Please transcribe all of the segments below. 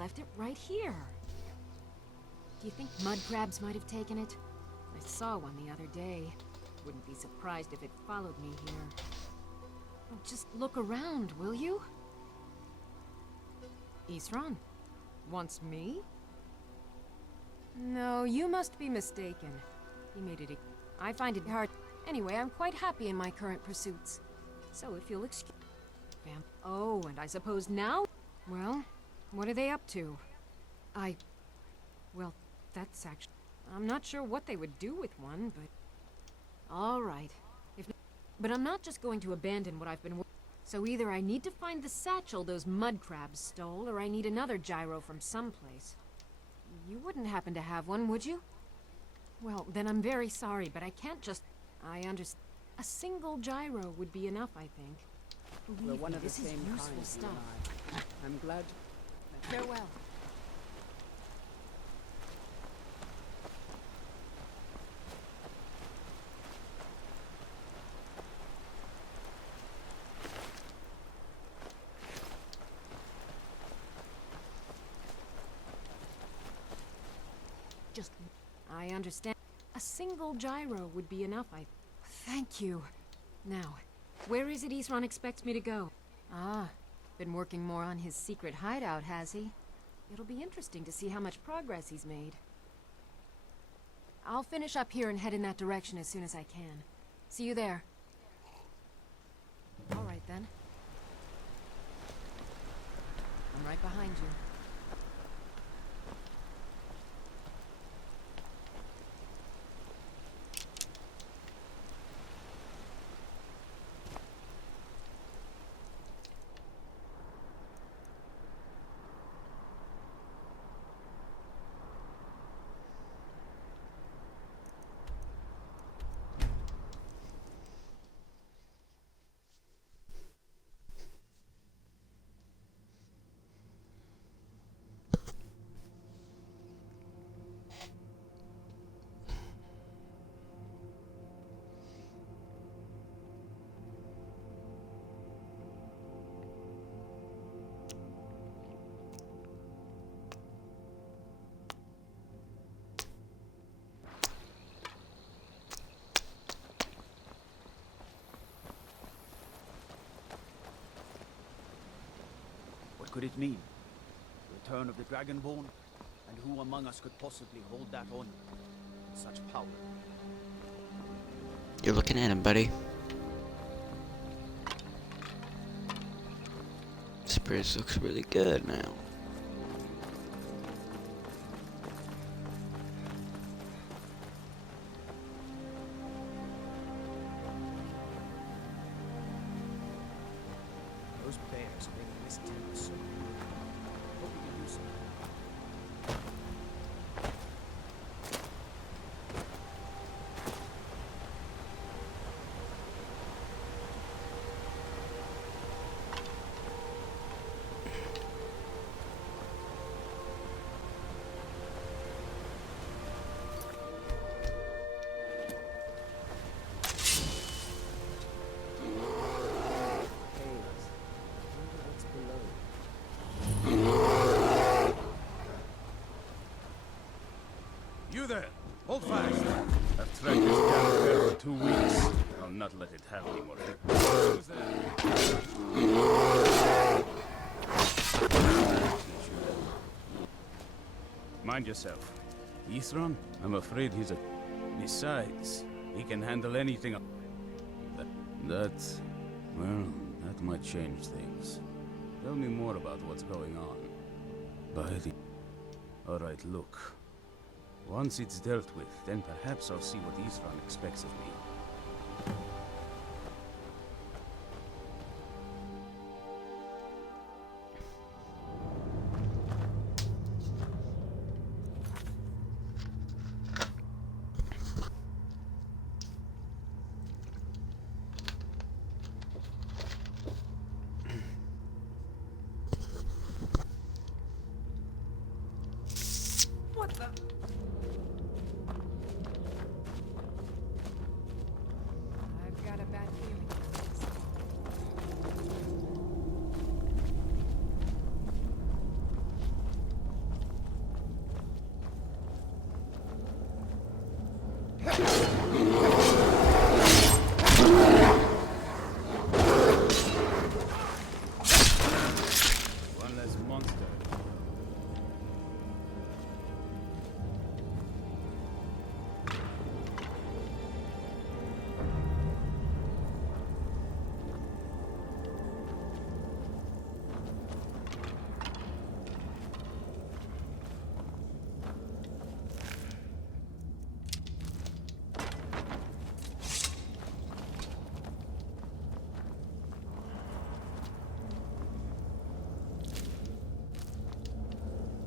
left it right here. Do you think mud crabs might have taken it? I saw one the other day. Wouldn't be surprised if it followed me here. Oh, just look around, will you? Isran? Wants me? No, you must be mistaken. He made it. I find it hard. Anyway, I'm quite happy in my current pursuits. So if you'll excuse... Oh, and I suppose now... Well, what are they up to? Well, that's actually... I'm not sure what they would do with one, but... All right. But I'm not just going to abandon what I've been... So either I need to find the satchel those mud crabs stole, or I need another gyro from someplace. You wouldn't happen to have one, would you? Well, then I'm very sorry, but I can't just... I understand. A single gyro would be enough, I think. We're one of the this is same useful kind, stuff. you and I. I'm glad. Farewell. Just... I understand. A single gyro would be enough, I... Thank you. Now, where is it Isran expects me to go? Ah, been working more on his secret hideout, has he? It'll be interesting to see how much progress he's made. I'll finish up here and head in that direction as soon as I can. See you there. All right, then. I'm right behind you. What could it mean? Return of the Dragonborn? And who among us could possibly hold that honor and such power? You're looking at him, buddy. This bridge looks really good now. Those bears are making this temple so hope we can do something. You there! Hold fast! I've tracked this damn bear for 2 weeks. I'll not let it have any more. Who's there? Mind yourself. Isran? I'm afraid he's a... Besides, he can handle anything. That... Well, that might change things. Tell me more about what's going on. By the... Alright, look. Once it's dealt with, then perhaps I'll see what Isran expects of me. What the... I've got a bad feeling about this. territory.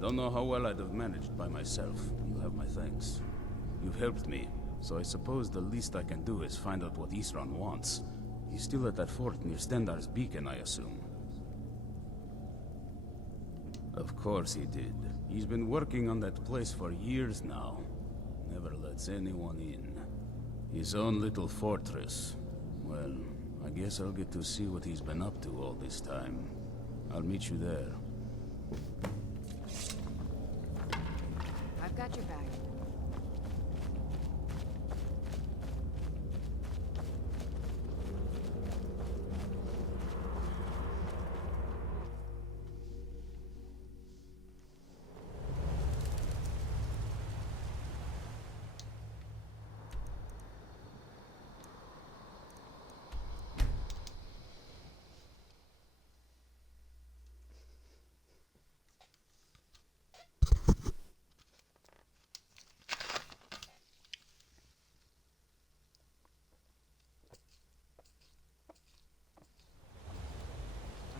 Don't know how well I'd have managed by myself. You have my thanks. You've helped me, so I suppose the least I can do is find out what Isran wants. He's still at that fort near Stendar's beacon, I assume. Of course he did. He's been working on that place for years now. Never lets anyone in. His own little fortress. Well, I guess I'll get to see what he's been up to all this time. I'll meet you there. I've got your back.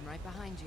I'm right behind you.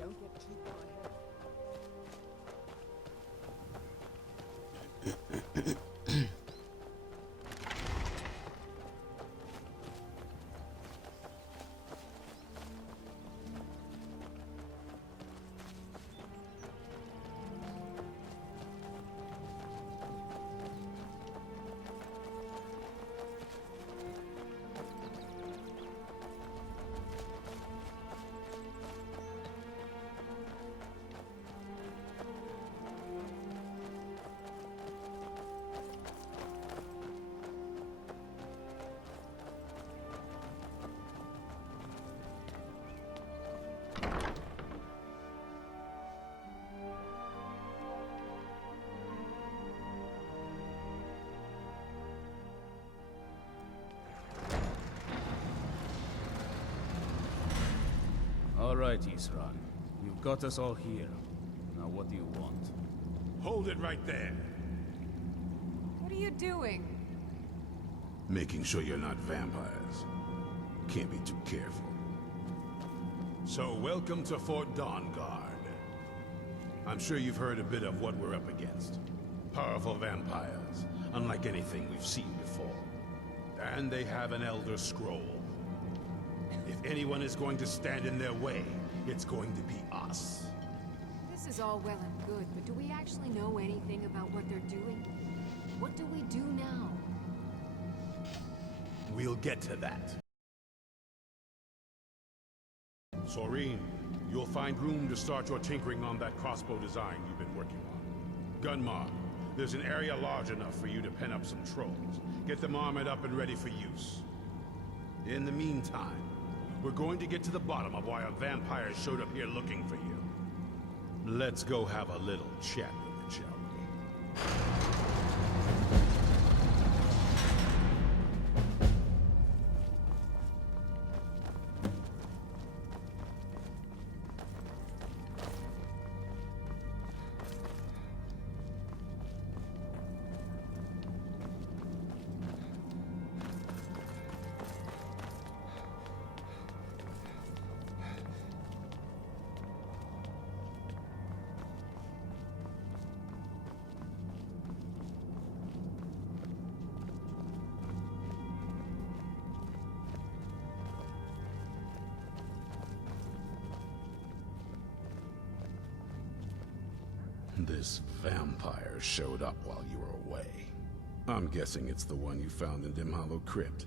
Don't get too far ahead. All right, Isran. You've got us all here. Now what do you want? Hold it right there. What are you doing? Making sure you're not vampires. Can't be too careful. So, welcome to Fort Dawnguard. I'm sure you've heard a bit of what we're up against. Powerful vampires, unlike anything we've seen before. And they have an Elder Scroll. If anyone is going to stand in their way, it's going to be us. This is all well and good, but do we actually know anything about what they're doing? What do we do now? We'll get to that. Soreen, you'll find room to start your tinkering on that crossbow design you've been working on. Gunmar, there's an area large enough for you to pen up some trolls. Get them armored up and ready for use. In the meantime, we're going to get to the bottom of why our vampires showed up here looking for you. Let's go have a little chat with it, shall we? This vampire showed up while you were away. I'm guessing it's the one you found in Dim Hollow Crypt.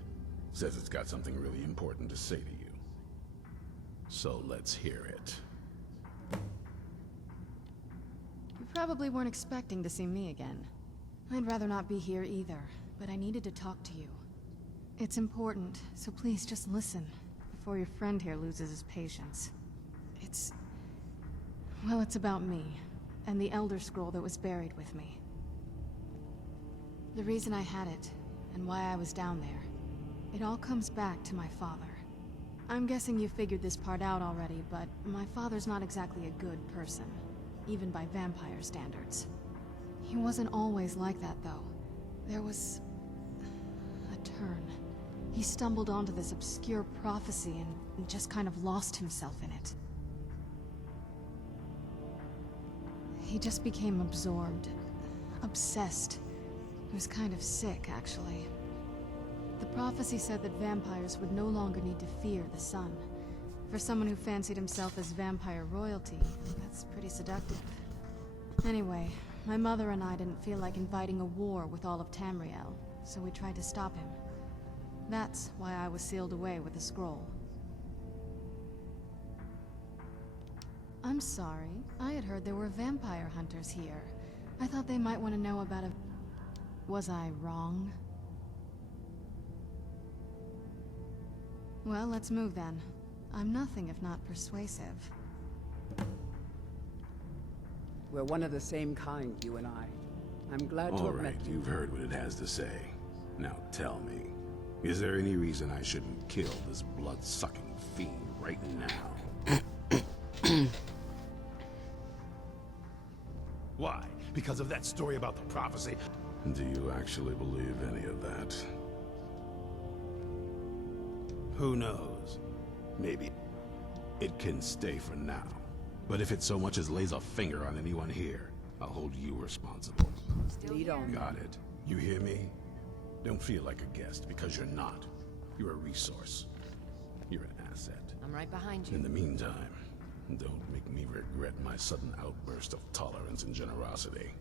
Says it's got something really important to say to you. So let's hear it. You probably weren't expecting to see me again. I'd rather not be here either, but I needed to talk to you. It's important, so please just listen, before your friend here loses his patience. Well, it's about me, and the Elder Scroll that was buried with me. The reason I had it, and why I was down there, it all comes back to my father. I'm guessing you figured this part out already, but my father's not exactly a good person, even by vampire standards. He wasn't always like that, though. There was a turn. He stumbled onto this obscure prophecy and just kind of lost himself in it. He just became absorbed, obsessed. He was kind of sick, actually. The prophecy said that vampires would no longer need to fear the sun. For someone who fancied himself as vampire royalty, that's pretty seductive. Anyway, my mother and I didn't feel like inviting a war with all of Tamriel, so we tried to stop him. That's why I was sealed away with the scroll. I'm sorry. I had heard there were vampire hunters here. I thought they might want to know about a... Was I wrong? Well, let's move then. I'm nothing if not persuasive. We're one of the same kind, you and I. I'm glad to All have right, met you. you've heard what it has to say. Now tell me, is there any reason I shouldn't kill this blood-sucking fiend right now? Why? Because of that story about the prophecy? Do you actually believe any of that? Who knows? Maybe it can stay for now. But if it so much as lays a finger on anyone here, I'll hold you responsible. Lead on. Got it. You hear me? Don't feel like a guest, because you're not. You're a resource. You're an asset. I'm right behind you. In the meantime, don't make me regret my sudden outburst of tolerance and generosity.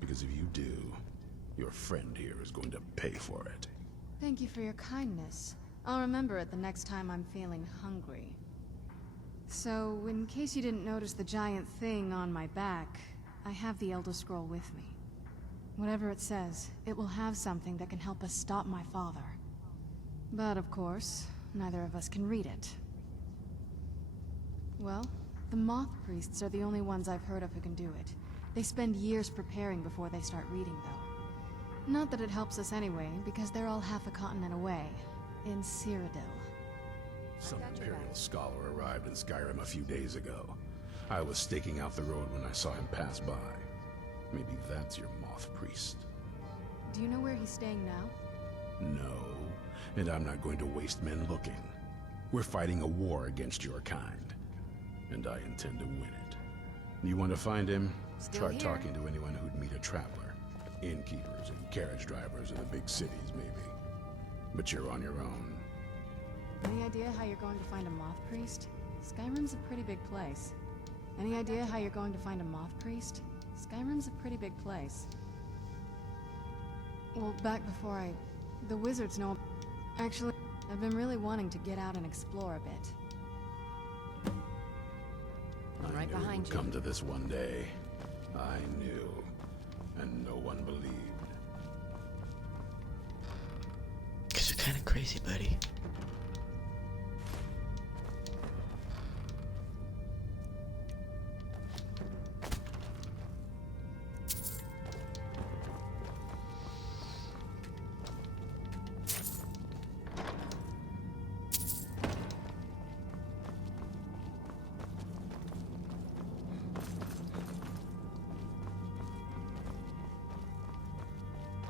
Because if you do, your friend here is going to pay for it. Thank you for your kindness. I'll remember it the next time I'm feeling hungry. So, in case you didn't notice the giant thing on my back, I have the Elder Scroll with me. Whatever it says, it will have something that can help us stop my father. But of course, neither of us can read it. Well, the Moth Priests are the only ones I've heard of who can do it. They spend years preparing before they start reading, though. Not that it helps us anyway, because they're all half a continent away, in Cyrodiil. Some Imperial scholar arrived in Skyrim a few days ago. I was staking out the road when I saw him pass by. Maybe that's your Moth Priest. Do you know where he's staying now? No, and I'm not going to waste men looking. We're fighting a war against your kind, and I intend to win it. You want to find him? Still Try here. talking to anyone who'd meet a traveler. Innkeepers and carriage drivers in the big cities, maybe. But you're on your own. Any idea how you're going to find a Moth Priest? Skyrim's a pretty big place. Any idea how you're going to find a Moth Priest? Skyrim's a pretty big place. Well, back before the wizards know... Actually, I've been really wanting to get out and explore a bit. I'm right I knew it behind would you. come to this one day. I knew, and no one believed. 'Cause you're kind of crazy, buddy.